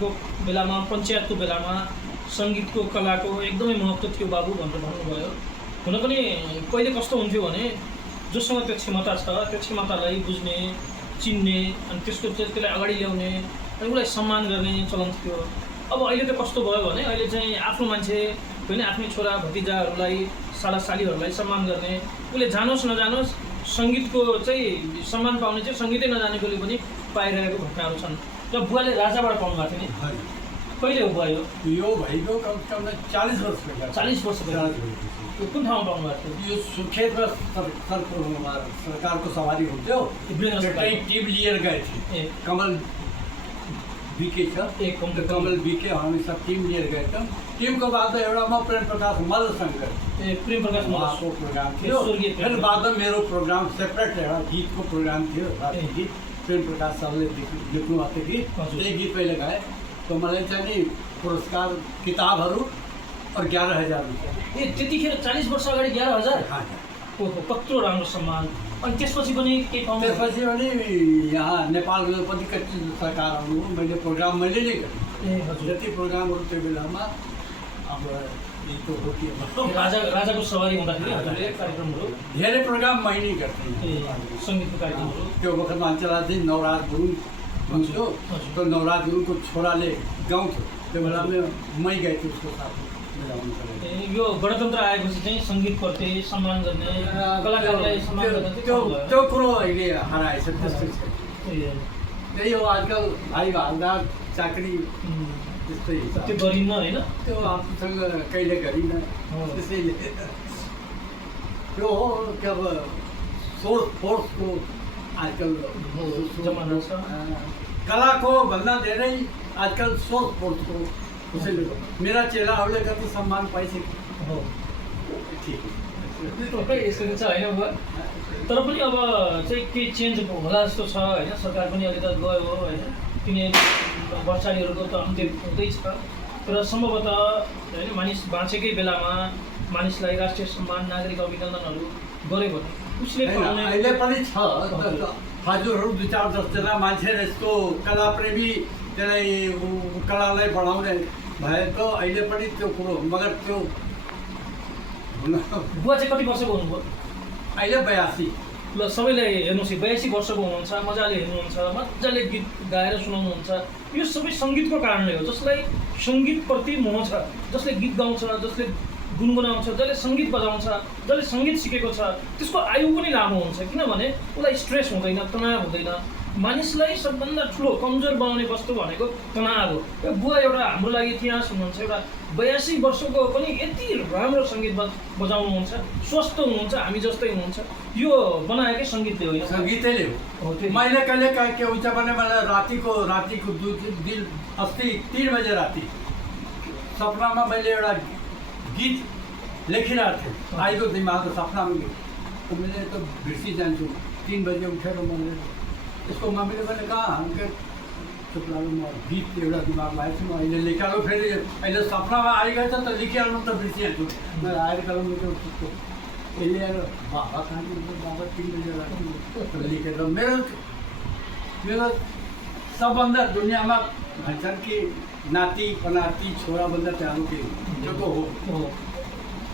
को बेलामा पञ्चायतको बेलामा सङ्गीतको कलाको एकदमै महत्त्व थियो बाबु भनेर भन्नुभयो। हुन पनि पहिले कस्तो हुन्थ्यो भने जोसँग त्यो क्षमता छ त्यो क्षमतालाई बुझ्ने चिन्ने अनि त्यसलाई अगाडि ल्याउने अनि उसलाई सम्मान गर्ने चलन थियो। अब अहिले त कस्तो भयो भने अहिले चाहिँ आफ्नो मान्छे होइन आफ्नै छोरा भतिजाहरूलाई सालासालीहरूलाई सम्मान गर्ने उसले जानोस् नजानोस् सङ्गीतको चाहिँ सम्मान पाउने चाहिँ सङ्गीतै नजानेकोले पनि पाइरहेको घटनाहरू छन्। र बुवाले राजाबाट पाउनुभएको थियो नि कहिले हो भयो यो भएको कमसेकम 40 वर्ष भयो। 40 वर्ष भयो। कुन ठाउँमा पाउनुभएको थियो? यो सुर्खेतमा सरकारको सवारी हुन्थ्यो, टिम लिएर गए थे। कमल बीके छ, कमल बीके हामी सब टिम लिएर गए थे। टिमको बाद एउटामा प्रेम प्रकाश मल्लसँग प्रेम प्रकाश मल्लको प्रोग्राम थियो। फिर बादमा मेरो प्रोग्राम सेपरेट एउटा गीतको प्रोग्राम थियो, राष्ट्रिय गीत। प्रेम प्रकाश सरले लेख्नु भएको गीत, त्यही गीत पहिले गाएँ। तो मलाई चाहिँ नि पुरस्कार किताबहरू और 11,000 रुपियाँ। त्यतिखेर 40 वर्ष अगाडि 11,000? ओहो, कत्रो राम्रो सम्मान। अनि त्यसपछि पनि के पाउनु? त्यसपछि पनि यहाँ नेपालको पनि कति सरकारहरू मैले प्रोग्राम मैले नै गरेँ। जति प्रोग्रामहरू त्यो बेलामा अब राजाको सवारी हुँदाखेरि कार्यक्रमहरू धेरै प्रोग्राम मैले गर्थेँ। सङ्गीतको कार्यक्रमहरू त्यो वखतमा अञ्चलाधीन नवराज गुरुङ हुन्थ्यो। त्यो नवराज गुरुङको छोराले गाउँथ्यो, त्यो बेलामा मै गएको थिएँ उसको साथ। यो गणतन्त्र आएपछि चाहिँ सङ्गीतप्रति सम्मान गर्ने कलाकारलाई सम्मान गर्ने त्यो कुरो अहिले हराएछ। त्यस्तै छ, त्यही हो। आजकल भाइ हालदार चाकरी त्यस्तै त्यो गरिन्न होइन, त्यो आफूसँग कहिले गरिनँ। त्यसैले त्यो हो कि अब फोर्सको आजकल जमाना छ। कलाको भन्दा धेरै आजकल सोर्स फोर्सको। त्यसैले मेरा चेलाहरूले कति सम्मान पाइसक्यो। ठिक यसरी छ होइन बुवा? तर पनि अब चाहिँ केही चेन्ज होला जस्तो छ होइन। सरकार पनि अहिले त गयो होइन, किन वर्षालीहरूको त अन्त्य हुँदैछ। तर सम्भवतः होइन मानिस बाँचेकै बेलामा मानिसलाई राष्ट्रिय सम्मान नागरिक अभिनन्दनहरू गऱ्यो भने उसले अहिले पनि छ। हजुरहरू 2-4-10 मान्छे यस्तो कलाप्रेमी त्यसलाई कलालाई बढाउने भए त अहिले पनि त्यो कुरो। मगर त्यो बुवा चाहिँ कति वर्षको हुनुभयो? अहिले 82। ल सबैलाई हेर्नुहोस्, 82 वर्षको हुनुहुन्छ, मजाले हेर्नुहुन्छ, मजाले गीत गाएर सुनाउनुहुन्छ। यो सबै सङ्गीतको कारणले हो। जसलाई सङ्गीतप्रति मोह छ, जसले गीत गाउँछ, जसले गुनगुनाउँछ, जसले सङ्गीत बजाउँछ, जसले सङ्गीत सिकेको छ, त्यसको आयु पनि लामो हुन्छ। किनभने उसलाई स्ट्रेस हुँदैन, तनाव हुँदैन। मानिसलाई सबभन्दा ठुलो कमजोर बनाउने वस्तु भनेको तनाव हो। यो बुवा एउटा हाम्रो लागि इतिहास हुनुहुन्छ। एउटा 82 वर्षको पनि यति राम्रो सङ्गीत बजाउनुहुन्छ, स्वस्थ हुनुहुन्छ, हामी जस्तै हुनुहुन्छ। यो बनाएकै सङ्गीतले होइन, सङ्गीतैले हो। मैले कहिले के हुन्छ भने मलाई रातिको दिन अस्ति 3 बजे राति सपनामा मैले एउटा गीत लेखिरहेको थिएँ। आएको दिमागको सपनामा गीत मैले त बिर्सी जान्छु। 3 बजे उठेर मैले यसको मम्मीले मैले कहाँ चुप्लानु म गीत एउटा दिमागमा आएछ, म अहिले लेखालु। फेरि अहिले सपनामा आइगएछ त लेखिहाल्नु त बिर्सिहाल्छु। मैले आएर कलम लेखेर त्यसको ल्याएर बाबा कहाँ बाबा 3 बजे राति लेखेर मेरो सबभन्दा दुनियाँमा भन्छन् कि नाति पनाति छोराभन्दा प्यारो के त्यो त हो।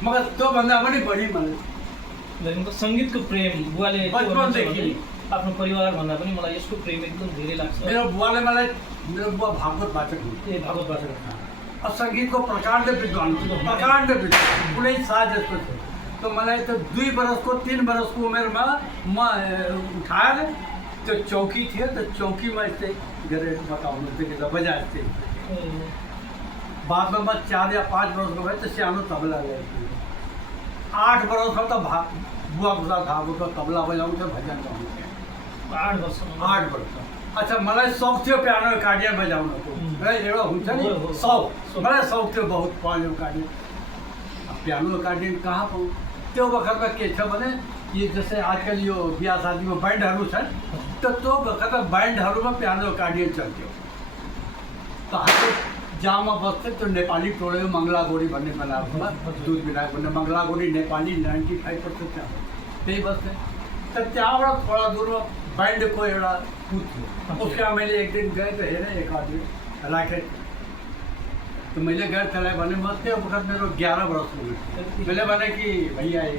मगर त्योभन्दा पनि बढी मलाई सङ्गीतको प्रेम बुवाले बचपनदेखि आफ्नो परिवार भन्दा पनि मलाई यसको प्रेम एकदम धेरै लाग्छ। मेरो बुवा भागवत वाचक हुन्थ्यो। भागवत वाचक सङ्गीतको प्रकाण्ड विद्वान कुनै साज जस्तो थियो। त मलाई त 2 वर्षको 3 वर्षको उमेरमा म उठाएर त्यो चौकी थियो, त्यो चौकीमा यस्तै गरेर बताउनु थियो बजाए थिएँ। बादमा म 4 या 5 वर्षको भए त सानो तबला ल्याएको। 8 वर्षमा त बुवाको साथ भागवतको तबला बजाउँथ्यो, भजन गाउँथ्यो। 8 वर्ष। अच्छा, मलाई सौक थियो पियानो कार्डियन बजाउनको। एउटा हुन्छ नि सौक, मलाई सौक थियो बहुत पियानो कार्डियन। पियानो कार्डियन कहाँ पाउँ? त्यो वखतमा के छ भने ये जस्तै आजकल यो बिहा शादीमा ब्यान्डहरू छन्, त त्यो वखतमा ब्यान्डहरूमा पियानो कार्डियन चल्थ्यो। त हाम्रो जहाँमा बस्थ्यो त्यो नेपाली टोले मङ्गलागोरी भन्ने बेलामा दुध बिनाक भन्ने मङ्गलागोरी नेपाली 95% त्यहाँ त्यही बस्थ्यो। त त्यहाँबाट थोडा दूरमा ब्यान्डको एउटा कुद थियो। उसका मैले एक दिन गएँ त हेरेँ एक आदमी रैकेट। तो मैंने घर चलाए बने मत थे वक्त मेरे 11 बरस हो गए। मैंने बने कि भैया ये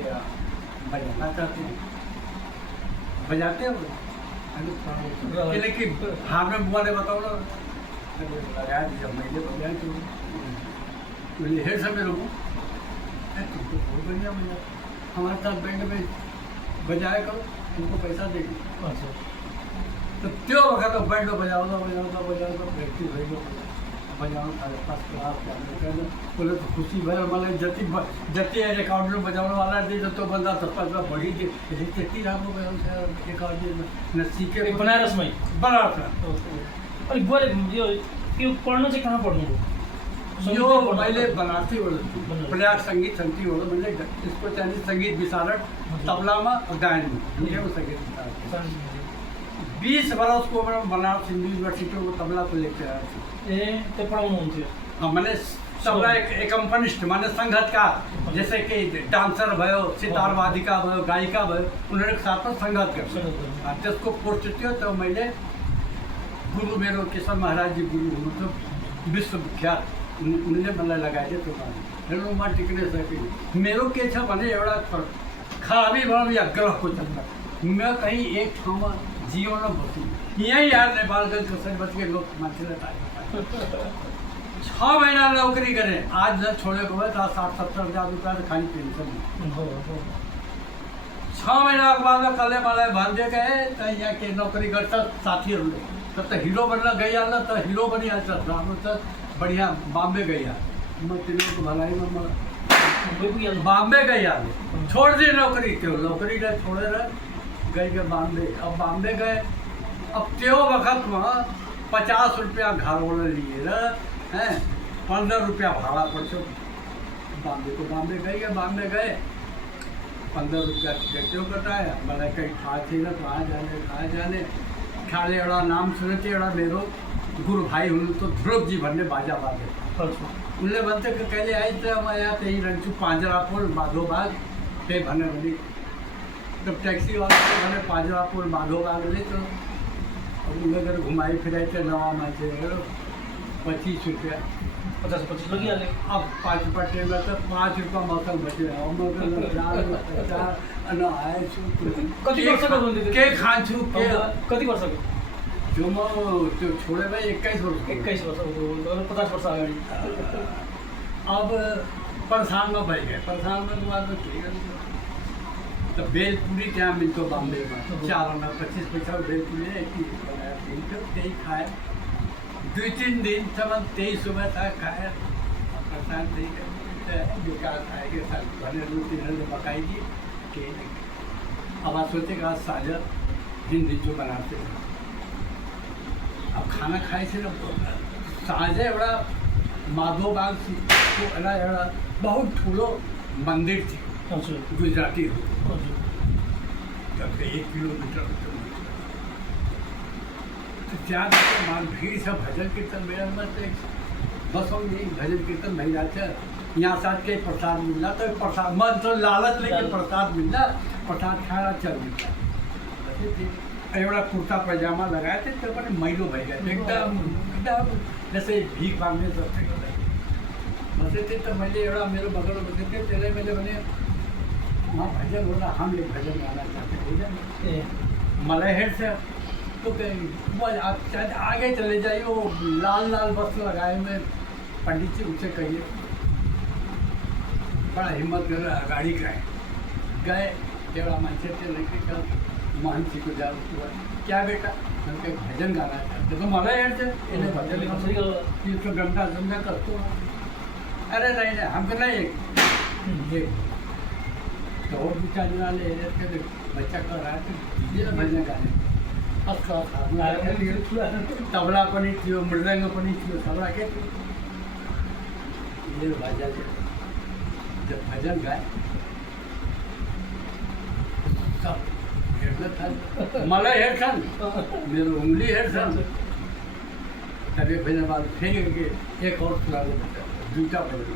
बजाना चाहते हैं, बजाते हो लेकिन हाथ में बुआ ने बताओ ना लगा दिया मैंने बजाए तो मुझे हेड से मेरे को तुमको बहुत बढ़िया बजा, हमारे साथ बैंड में बजाया करो, तुमको पैसा देगी। तो त्यो वक्त बैंड बजाओ प्रैक्टिस भइलो बजाओ साढ़े 5 क्लास बोले तो खुशी भर मतलब जति रिकॉर्ड में बजाने वाला दे तो बंदा सब बढ़ी दे जति राम्रो रिकॉर्ड न सीखे बनारस में अनि बुवाले यो पढ्न चाहिँ कहाँ पढ्नुभयो? यो मैले बनारसी प्रयाग संगीत समिति हो मैले इसको चाहिए संगीत विशारद तबलामा और गायन में संगीत विशारद 20 बरस को मैं बनारस हिंदू यूनिवर्सिटी को तबला को लेकर आया था। ते पढाउनुहुन्थ्यो? हाँ मैंने तबला एक कंपनिस्ट माने संगतकार जैसे कि डांसर भयो, सितार वादिका भयो, गायिका भयो, उन्होंने साथ में संगत कर त्यसको कोर्स थियो। तो मैले गुरु मेरो किशन महाराज जी गुरु हुनुहुन्थ्यो विश्वविख्यात, उनले मलाई लगाइदियो त्यो हेर्नु म टिक्नै सकेँ। मेरो के छ भने एउटा खराबी भनौँ या ग्रहको चक्कर, म कहीँ एक ठाउँमा जीवन बस्छु यहीँ यार नेपालगंज कसरी बच के लोग मान्छेलाई ताक 6 महीना नौकरी गरेँ, आज न छोडेको भए त 60-70 हजार रुपियाँ त खाने पेन्सन। 6 महीना बाद कसले मलाई भनिदियो कि त यहाँ के नौकरी गर्छ साथीहरूले त हिरो बन्न गइहाल्न त हिरो बनिहाल्छ, राम्रो छ बढ़िया बॉम्बे गइहाल। म तिनीहरूको भलाइमा म बॉम्बे गइहालेँ, छोडिदिएँ नौकरी। त्यो नौकरीलाई छोडेर गए बॉम्बे। अब बॉम्बे गए, अब त्यो वखतमा 50 रुपया घरबाट लिएर 15 रुपया भाडा पड्छ बॉम्बे को। बॉम्बे गए 15 रुपया टिकट त्यो कटाया। मलाई कहीं थाहा थिएन कहाँ जाने खाले एउटा नाम सुनेको थियो, एउटा मेरो गुरु भाइ हुनुहुन्थ्यो ध्रुवजी भन्ने बाजा बाजे। उनले भन्थे कि कहिले आइ त म यहाँ त्यही रहन्छु पाँजरापुर माधोबाग त्यही भन्यो भने तब टैक्सी वाले भने पाँजरापुर माधोबाग ले तो अब उनले घुमाई फिराई त नवा मान्छे 25 रुपया 50 लगिहाल्यो। अब 5 रुपया ट्रेनमा त 5 रुपया मौसम बच्यो। आएछु कति वर्षको हुनुहुन्थ्यो? के खान्छु के कति वर्षको? जो म त्यो छोडे भाइ 21 वर्ष 21 वर्ष 50 वर्ष अगाडि। अब परसानमा भइगयो। परसानमा बाद तो बेलपुरी त्यहाँ मिल्थ्यो बम्बेमा 4 आना 25 पैसा बेलपुरी बनाएर दिन्थ्यो, त्यही खाए 2-3 दिनसम्म त्यही सुबह खाए। प्रसाद बेकार खाएके भनेर तिनीहरूले पकाइदिए केही नहीं। अब सोचेको आज साझा हिन्दी जो बनाते हैं अब खाना खाए थे साझे एउटा माधोबाग एउटा बहुत ठुलो मन्दिर थियो गुजराती तब 1 किलोमीटर तो त्यहाँ मान भीड़ छ भजन कीर्तन मेरा मत बसों में भजन कीर्तन भइरहेको छ। यहाँ साथ के प्रसाद मिल्ला तो प्रसाद मन तो लालच लेके प्रसाद मिल्ला, प्रसाद खाएर चल एउटा कुर्ता पैजामा लगाए थे त्यो पनि मैलो भइगयो एकदम जैसे भीख माग्ने जस्तै बसेको थिएँ। त मैले एउटा मेरो बगलमा बसेको थिएँ, त्यसलाई मैले भने वहाँ भजन हो रहा, हम लोग भजन गाना चाहते हैं, मलाई हेर्छ तो कहीं आगे चले जाइए। वो लाल वस्त्र लगाए हुए पंडित जी उनसे कहिए, बड़ा हिम्मत कर अगाड़ी गए एउटा मान्छे थियो लेके महंत जी को जाओ क्या बेटा उनके भजन गाना चाहते तो मलाई हेर्छ यसले भजन तो गंगा गंगा करतो। अरे नहीं हमको नहीं तो और बिचारीले हेरेर बच्चा कर रहा है भजन गाने तबला पनि थियो, मृदङ्ग पनि थियो, सबला के थियो। मेरो बाजाले जब भजन गाए सब हेर्न थाल्यो, मलाई हेर्छन्, मेरो उंगली हेर्छन्। तब एक महीना बाद फेरि एक और सुनाले दुईटा भजन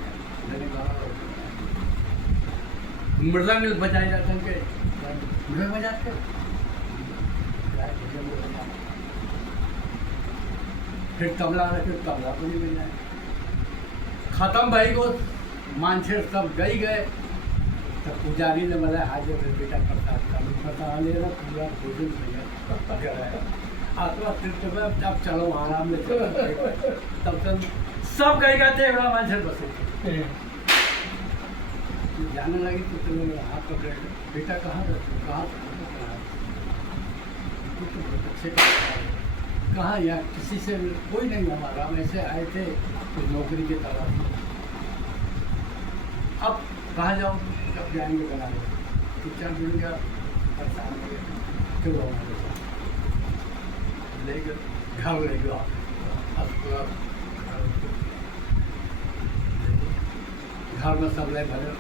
मृदङ्ग बजाइरहेछन् के मृदङ्ग बजाते फिर तबला रखे तबला को नहीं बजाए खत्म भाई को मानछेड़ सब गए तब पुजारी ने बोला आज बेटा प्रसाद ले रहा पूरा भोजन भैया आत्मा फिर अब चलो आराम में चलो तब तक सब गए थे बड़ा मानछेड़ बसे थे जाने लगी तो चलो हाथ पकड़ बेटा कहाँ रहते कहाँ बहुत अच्छे कहाँ यार किसी से कोई नहीं हमारा हम ऐसे आए थे कुछ नौकरी के तलाश में अब कहाँ जाओ कब जाएंगे बना लो 3-4 दिन का परेशान हो गया चलो हमारे साथ ले गए घर ले गया अब पूरा घर में सब ले भरे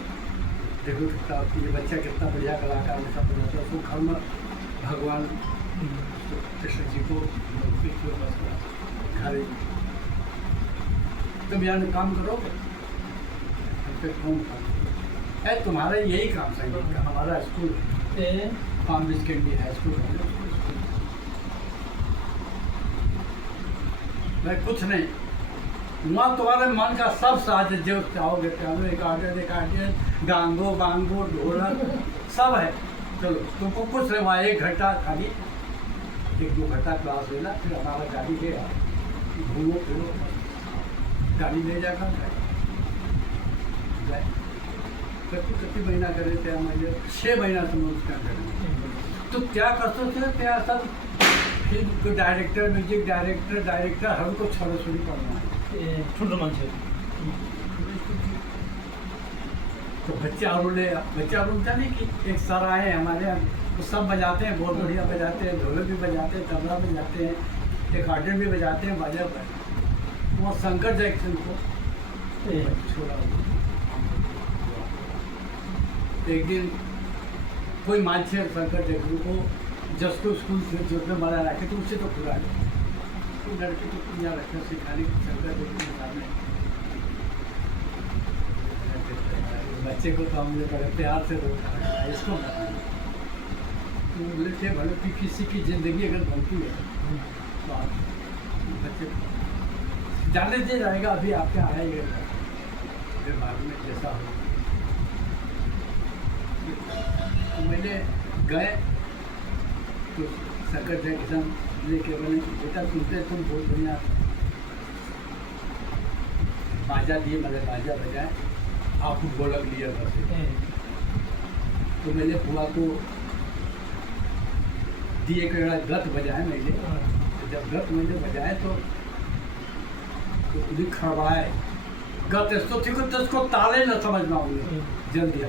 देखो कितना ये बच्चा कितना बढ़िया कलाकार में सब बनाता है उसको घर में भगवान कृष्ण जी को घर तुम यहाँ काम करोगे फिर कौन काम है तुम्हारा यही काम संगीत का हमारा स्कूल फार्म बीच कैंडी हाई स्कूल मैं कुछ नहीं वहाँ तुम्हारे मन का सब साज जो चाहोगे काटे गांगो बांगो ढोलक सब है चलो तुमको कुछ नहीं वहाँ 1 घंटा खाली 1-2 घंटा क्लास लेना फिर हमारा गाड़ी लेगा घूमो फिरो गाड़ी ले जाकर कितनी महीना करे थे हमारे 6 महीना से उसका करें तो क्या करते थे क्या सब फिल्म को डायरेक्टर म्यूजिक डायरेक्टर हमको छोड़ो छोड़ी पड़ना है ठुलो मान्छे तो बच्चा बोलता नहीं कि एक सर आए हमारे यहाँ वो सब बजाते हैं बहुत बढ़िया बजाते हैं ढोलक भी बजाते हैं तबला बजाते हैं एक हार्डन भी बजाते हैं बाजा पर वहाँ शंकर जैक्सन को छोड़ा एक दिन कोई मानछे शंकर जैक्सन को जसको स्कूल जो में मना रखे तो उससे तो पूरा तो लड़के तो यहाँ रखा सिखाने की शंकर जैक्सन के सामने बच्चे को तो हमने बड़े प्यार से रोका इसको तो बोले थे भले कि किसी की ज़िंदगी अगर बनती है तो आप बच्चे जाने दे जाएगा अभी आपके आएगा फिर बाद में जैसा हो तो मैंने गए तो शंकर जैक्सन लेके बोले बेटा सुनते तुम बहुत बढ़िया बाजा दिए मैंने बाजा बजाए आपको ढोलक लिया था तो मैंने बुआ को दिए का गत बजाए मैंने तो जब गत मैंने बजाए तो खुद खड़वाए गत इसको ठीक तो उसको ताले न समझना उन्हें जल्दी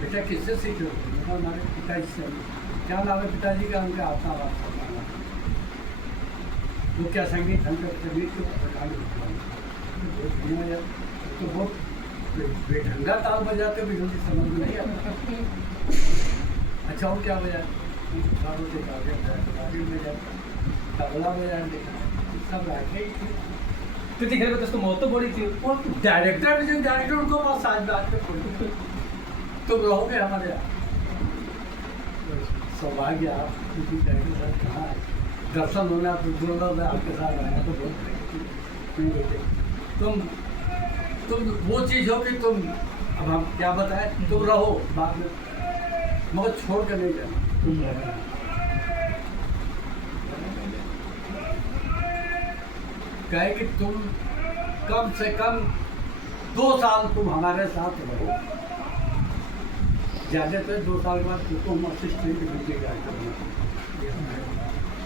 बेटा किससे सीख रहे हो हमारे पिताजी से क्या नाम है पिताजी का उनका आता वास्ता वो क्या संगीत हमका संगीत के प्रकार तो बहुत बेढंगा ताल बजाते भी जल्दी समझ में नहीं आता अच्छा और क्या बजाते तबला बजाते सब रखे ही थे त्यतिखेर त्यसको महत्त्व बढी थियो वो डायरेक्टर उनको पास आज बात में पड़ी तुम रहोगे हमारे यहाँ सौभाग्य आप किसी डायरेक्टर साहब कहाँ है दर्शन होना तो दुर्लभ में आपके साथ आया तो बहुत नहीं बेटे तुम वो चीज़ हो कि तुम अब हम क्या बताएं तुम रहो बाद में मगर छोड़ कर नहीं जाना तुम रहना कहे कि तुम कम से कम 2 साल तुम हमारे साथ रहो ज़्यादातर 2 साल के बाद तुम असिस्टेंट मिलेगा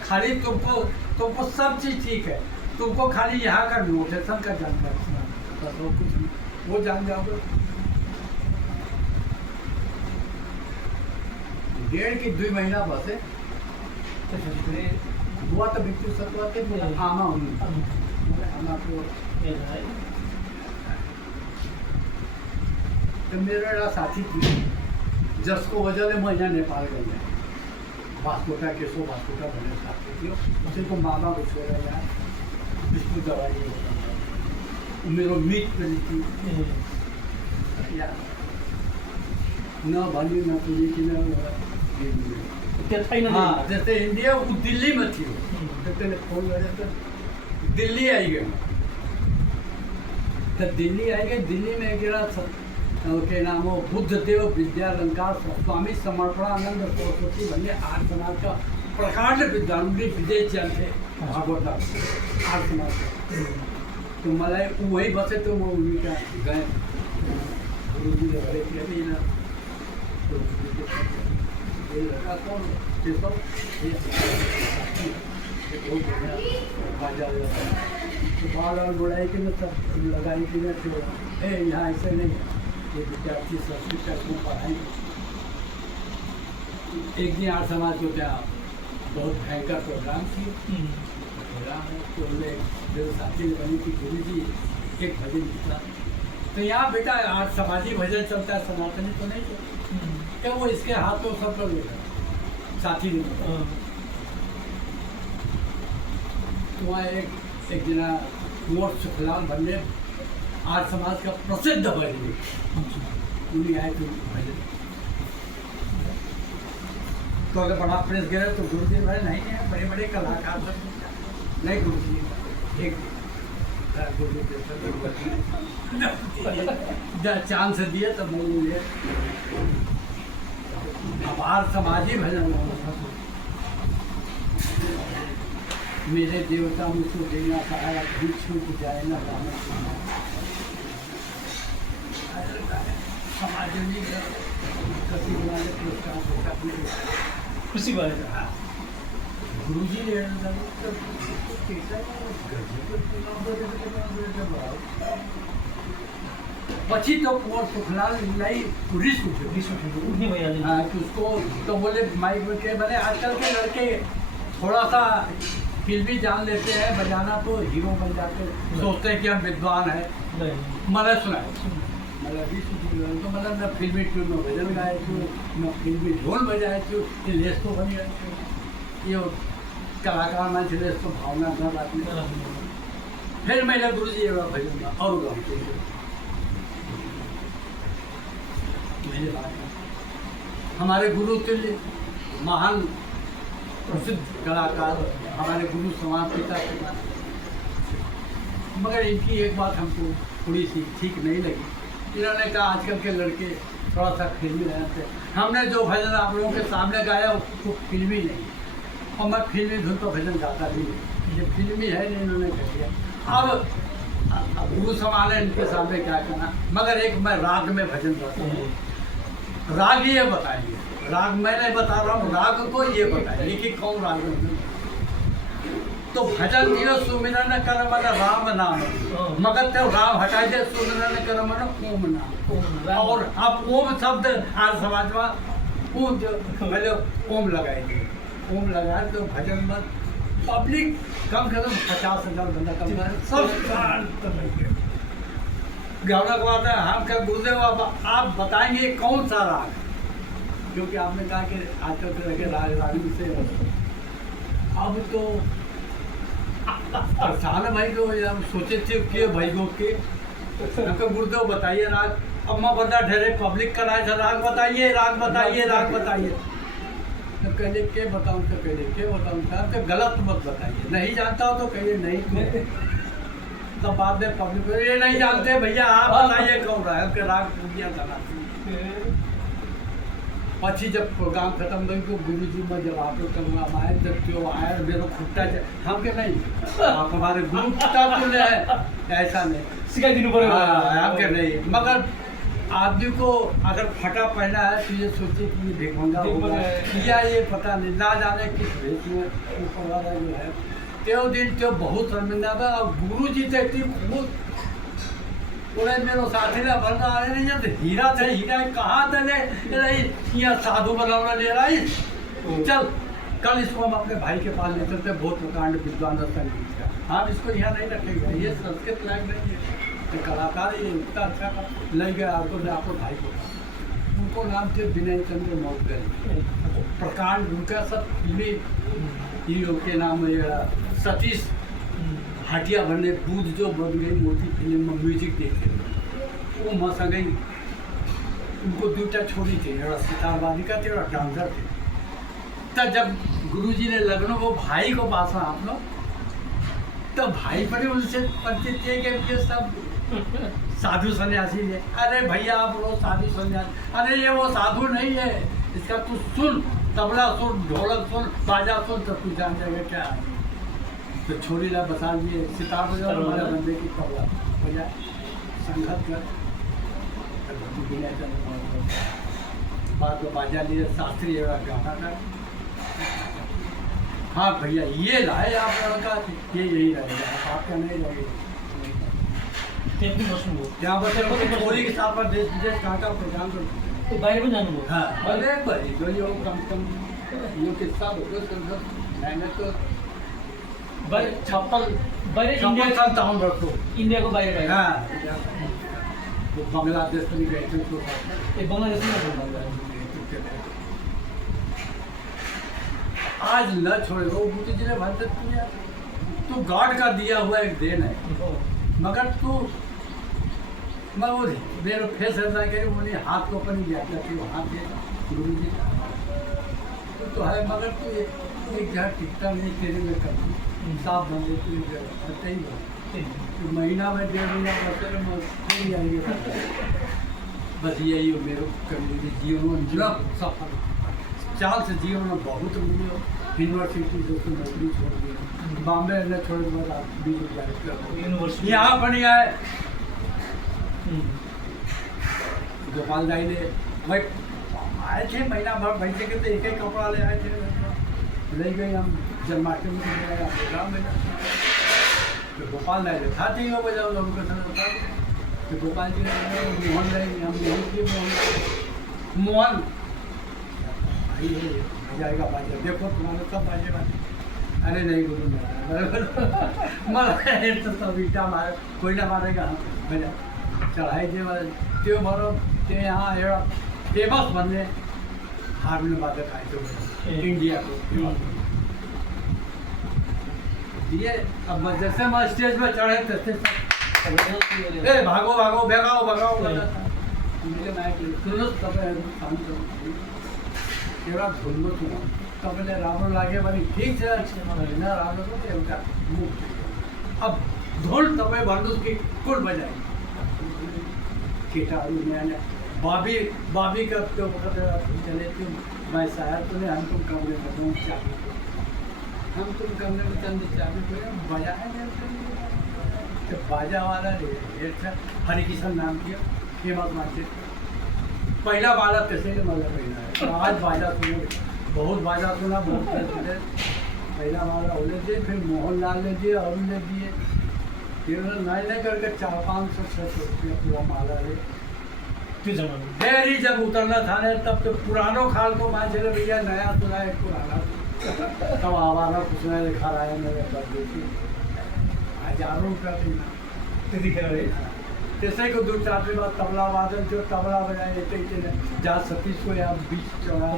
खाली तुमको सब चीज़ ठीक है तुमको खाली यहाँ का नोटेशन का जानकारी बस और कुछ नहीं वो जान जाओगे 1.5 महीना बस है बुआ तो बिल्कुल सतवाते आमा आमा को तो मेरा साथी थी जसको वजह से मैं यहाँ नेपाल गई वास्कोटा केसो वास्कोटा बने साथी थी उसे तो मामा घुसेगा यार विष्णु दवाई मेरो मिट पनि थियो न भन्यो न पुगिकन त्यो छैन नि। हाँ जैसे इंडिया वो दिल्ली में थी वो। तो तेरे फोन लगे तो दिल्ली आई गए तो दिल्ली आई गए। दिल्ली में गिरा के नाम हो बुद्धदेव विद्यालंकार स्वामी समर्पणानंद सरस्वती भन्ने आर्य समाज का प्रकांड विद्वान विदेश जान्थे भागवत आर्य समाज का। तो मलाई वही बसे तो वो उन्हीं का गए गुरुजी ने बोले कि अभी ना तो ये लड़का कौन ये सब ये बहुत बढ़िया बाजा लगा तो बाल और बुढ़ाई के में सब लगाई कि ना तो यहाँ ऐसे नहीं ये विद्यार्थी संस्कृत का क्यों पढ़ाएंगे। एक दिन आर्य समाज को क्या बहुत भयंकर प्रोग्राम थी प्रोग्राम है तो उन्हें जो साथी ने बनी कि गुरु जी एक भजन लिखा तो यहाँ बेटा आज समाजी भजन चलता है सनातनी तो नहीं चलता क्या वो इसके हाथ में सब कर लेगा साथी ने बताया। तो वहाँ एक जना कुंवर सुखलाल भन्ने आर्य समाज का प्रसिद्ध भजन उन्हीं आए तो भजन तो अगर बड़ा प्रेस गया तो गुरु जी भाई नहीं है बड़े बड़े कलाकार नहीं गुरु जी एक चांस दिया तब मुझे आभार समाजी भजन मेरे देवता मुझको देना सहारा छूट जाए ना समाज में कभी बनाने पुरस्कार खुशी भयो। गुरु जी ने પછી તો કુંવર સુખલાલलाई रिस उठ्यो उठ्ने भइहाल्यो। हाँ कि उसको तो बोले माइक में के बोले आजकल के लड़के थोड़ा सा फिल्मी जान लेते हैं बजाना तो हीरो बन जाते सोचते हैं कि हम विद्वान हैं। मैंने सुना मतलब रिस उठी तो मतलब मैं फिल्मी ट्यून में भजन गाए थे मैं फिल्मी ढोल बजाए थे ये लेस तो बनी गए ये कलाकार मान्छे यस्तो भावना नराख्ने। फिर मैले गुरुजी एउटा भजन अरू गाउँछु मेरे हमारे गुरु तुल्य महान प्रसिद्ध कलाकार हमारे गुरु समाज पिता के पास मगर इनकी एक बात हमको थोड़ी सी ठीक नहीं लगी। इन्होंने कहा आजकल के लड़के थोड़ा सा फिल्मी रहते हैं। हमने जो भजन आप लोगों के सामने गाया वो फिल्मी नहीं और मैं फिल्मी धुन पर भजन गाता भी नहीं ये फिल्मी है नहीं इन्होंने कह दिया। अब गुरु संभाले इनके सामने क्या करना मगर एक मैं राग में भजन गाता हूँ। राग ये बताइए राग मैं नहीं बता रहा हूँ राग को ये बताइए कि कौन राग में तो भजन दियो सुमिरन कर मन राम नाम मगर तो राम हटाई दे सुमिरन कर मन ओम नाम और अब ओम शब्द आज समाज में ओम जो पहले ओम लगाए थे ओम लगाए तो भजन में पब्लिक कम से कम 50,000 बंदा कम सब गाना गवाता है हम क्या गुरुदेव आप बताएंगे कौन सा राग क्योंकि आपने कहा कि आजकल के लगे राग रागी से अब तो परेशान भाई तो यार सोचे थे कि भाई को के हमको गुरुदेव बताइए राग अब मैं बंदा ढेरे पब्लिक का राग बताइए राग बताइए राग बताइए तो कहले के बताऊँ तो कहले के बताऊँ तो गलत मत बताइए नहीं जानता हो तो कहिए नहीं तो बाद में पब्लिक ये नहीं जानते भैया आप बताइए कौन राग के राग पूजिया गाना पची जब प्रोग्राम खत्म हुई तो गुरु जी में जब आप लोग आए जब क्यों आए मेरा खुट्टा हम के नहीं आप हमारे गुरु किताब तो है ऐसा नहीं सिखाई दिनु पर्यो हम के नहीं मगर आदमी को अगर फटा पहना है तो ये सोचे कि ये भिखमंगा होगा या ये पता नहीं ना जाने किस भेष में ऊपर वाला जो है त्यो दिन त्यो बहुत शर्मिंदा था और गुरु जी थे खूब बोले मेरो साथीलाई भन्दा आएन यहाँ त हीरा छ हीरा कहाँ तले यहाँ साधु बनाना ले रहा चल कल इसको हम अपने भाई के पास ले चलते बहुत प्रकांड विद्वान संगीत का हम इसको यहाँ नहीं रखेंगे ये संस्कृत लायक नहीं है तो कलाकार ये इतना अच्छा ले गया आपको भाई को उनको नाम थे विनय चंद्र मौजगल प्रकांड उनका सब फिल्मी के नाम सतीश हाटिया भन्ने बुध जो बन गई मोती फिल्म में म्यूजिक देखे वो मसँगै उनको दुईटा छोरी थे एउटा सितार वादिका थियो एउटा डान्सर थियो तब जब गुरुजी ने लखनऊ को भाई को पास आप लोग, तो भाई पर उनसे परिचित थे कि ये सब साधु सन्यासी है। अरे भैया आप वो साधु सन्यासी, अरे ये वो साधु नहीं है, इसका तू सुन, तबला सुन, ढोलक सुन, बाजा सुन, तो तू जान जाएगा क्या है। तो छोरी ला बता दिए सितार बजाओ, हमारे बंदे की तबला बजा, संगत कर, बाद में बाजा लिए, शास्त्रीय गाना का। हाँ भैया ये लाए आप लड़का, ये यही रहेगा, आपका नहीं रहेगा। ત્યાં બસ ચોરી के साथ पर देश विदेश कहाँ का प्रोग्राम करते बाहिर पनि जानुभयो? हाँ अरे भाई जो यो कम से कम यो किस्सा बोलो तो मैंने तो बाहिर छप्पन इन्डिया 57 वर्षों इन्डियाको बाहिर गयो? हाँ वो बांग्लादेश में गए थे तो ए बङ्गलादेशमा गर्नुभयो? आज न छोड़े वो बुद्ध जी ने भरत किया, तू गॉड का दिया हुआ एक देन है, मगर तू मैं वो मेरे फेस ऐसा करी उन्हें हाथ को अपन दिया था, तू हाथ दे गुरु जी तो है, मगर तू एक जगह टिकता नहीं, तेरे में कर साफ बंदे तू एक जगह करते ही तो महीना में 1.5 महीना बचते में फिर आएंगे। बस यही हो मेरे कभी जीवन में जो सफल चाल से जीवन में बहुत मिले। यूनिवर्सिटी जो नौकरी छोड़ दी, बॉम्बे ने छोड़ यूनिवर्सिटी यहाँ पर नहीं आए। गोपाल दाई ने भाई आए थे महीना भर बैठे के, तो एक ही कपड़ा ले आए थे, ले गए हम जन्माष्टमी के प्रोग्राम में। तो गोपाल दाई ने था ठीक हो बजाओ लोगों के साथ बता, तो गोपाल जी ने मोहन दाई हम मोहन जाएगा बाजा, देखो तुम्हारे सब बाजे बाजे। अरे नहीं गुरु मैं तो सब ईटा मारे, कोई ना मारेगा बजा चढ़ाई दे त्यो भरो ते यहाँ एउटा फेमस भन्ने हार्मोनियम वादक आए थे इंडिया को दिए। अब जैसे मैं स्टेज पर चढ़े तैसे ए भागो भागो भगाओ भगाओ सुनो एउटा धुनमा सुना तपाईँलाई राम्रो लाग्यो भने ठिक छ, होइन राम्रो पनि एउटा मुख। अब धुन तपाईँ भन्नुहोस् कि कुन बजाइ केटाहरू नयाँ नयाँ बाबी का त्यो वक्त चले थे, मैं शायद तो नहीं हम तुम कमरे में दो चाबी, हम तुम कमरे में चंद चाबी को बजाए तो बाजा वाला हरिकिशन नाम किया फेमस मार्केट पहला बाजा त्यसैले मलाई पहिला आज बाजा सुने, बहुत बाजा सुना, बहुत सुने। पहला बाजा उन्हें दिए, फिर मोहनलाल ने दिए, और ने दिए, फिर नहीं करके 400-500-600 रुपया पूरा माला ले। डेरी जब उतरना था ने तब तो पुरानो खाल को मान चले भैया नया सुनाए पुराना, तब आवारा कुछ नहीं लिखा रहा है मेरे पर 1000 रुपया दिख रहे। जैसे को 2-4 दिन बाद तबला वादन जो तबला बजाए जहाँ सतीश को यहाँ बीच चौड़ा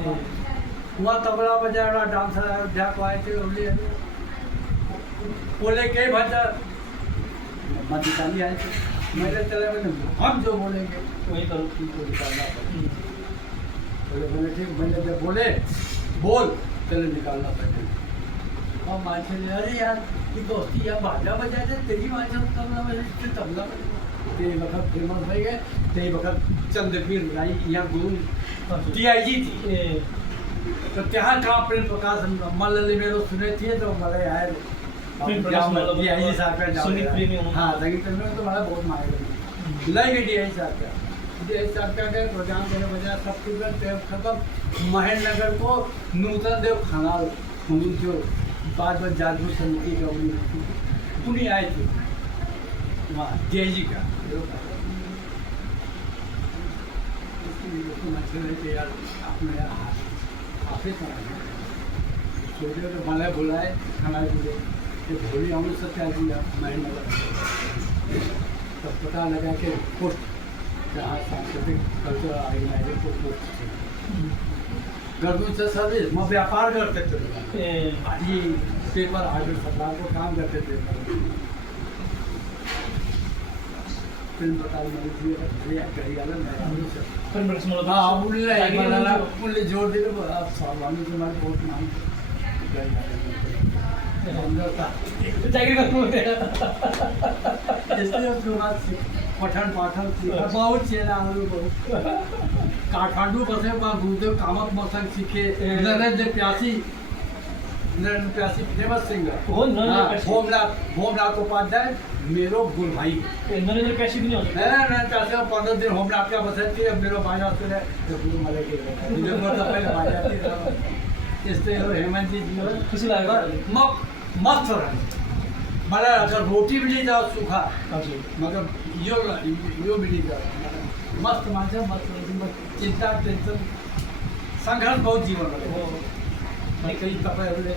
वहाँ तबला बजाया डांसर अयोध्या को आए थे, बोले के भजा मधुशाली आए थे, मैंने चले मैंने हम जो बोलेंगे वही करो, तुमको निकालना बोले मैंने ठीक, मैंने जब बोले बोल चले निकालना पड़ेगा। और मानसे अरे यार की दोस्ती यहाँ बाजा बजाए थे, तेरी मानसे तबला बजाए तबला ते वक्त फेमस हो गए, ते वक्त चंद्रवीर राई यहाँ गुरु DIG थी, तो त्यहाँ कहाँ प्रेम प्रकाश मल्ल मेरो सुने थे, तो मलाई आए DIG साहब का हाँ संगीत प्रेमी तो मलाई बहुत मारे लाई गई DIG साहब का गए प्रोग्राम करने बजा सब कुछ खत्म। महेंद्रनगर को नूतन देव खनाल जो बाद में जागरूक समिति का उन्हीं आए थे वहाँ DIG का यार अपने ऑफिस सोचे तो मलाई बुलाए खाना दिए, भोली आउनु सत्या जी महेंद्रनगर, तब पता लगा कि पोस्ट जहाँ सांस्कृतिक कल्चर ऑर्गेनाइजर को पोस्ट गर्नु छ सर्भिस, म व्यापार करते थे, ये पेपर आर्टिस्ट सरकार को काम करते थे। फिल्म बताई मैले गरिहाल्यो कन्फरेन्स मतलब उनले जोड दिनु भन्नु चाहिँ मैले बहुत मान जागिर गर्नु यस्तै उसको बाद पठन पाठन बहुत चेलाहरू काठमाडौँ बसेर वहाँ गुरुदेव कामत मसँग सिके नरेन्द्र प्यासी फेमस सिंगर हो होमनाथ उपाध्याय मेरो गुरु भाइ नरेन्द्र प्यासी पनि हुन्छ नरेन्द्र प्यासी 15 दिन होमनाथका बसेर त्यो मेरो भाइ जस्तो गुरु मलाई के तपाईँले भाइ त्यस्तै हो हेमन्तजी खुसी लाग्यो मस्त रह्यो मलाई अच्छा रोटी पनि छ सुखा हजुर मतलब यो पनि छ मस्त मान्छे मस्त चिन्ता टेन्सन सङ्घर्ष बहुत जीवनमा कहीँ तपाईँहरूले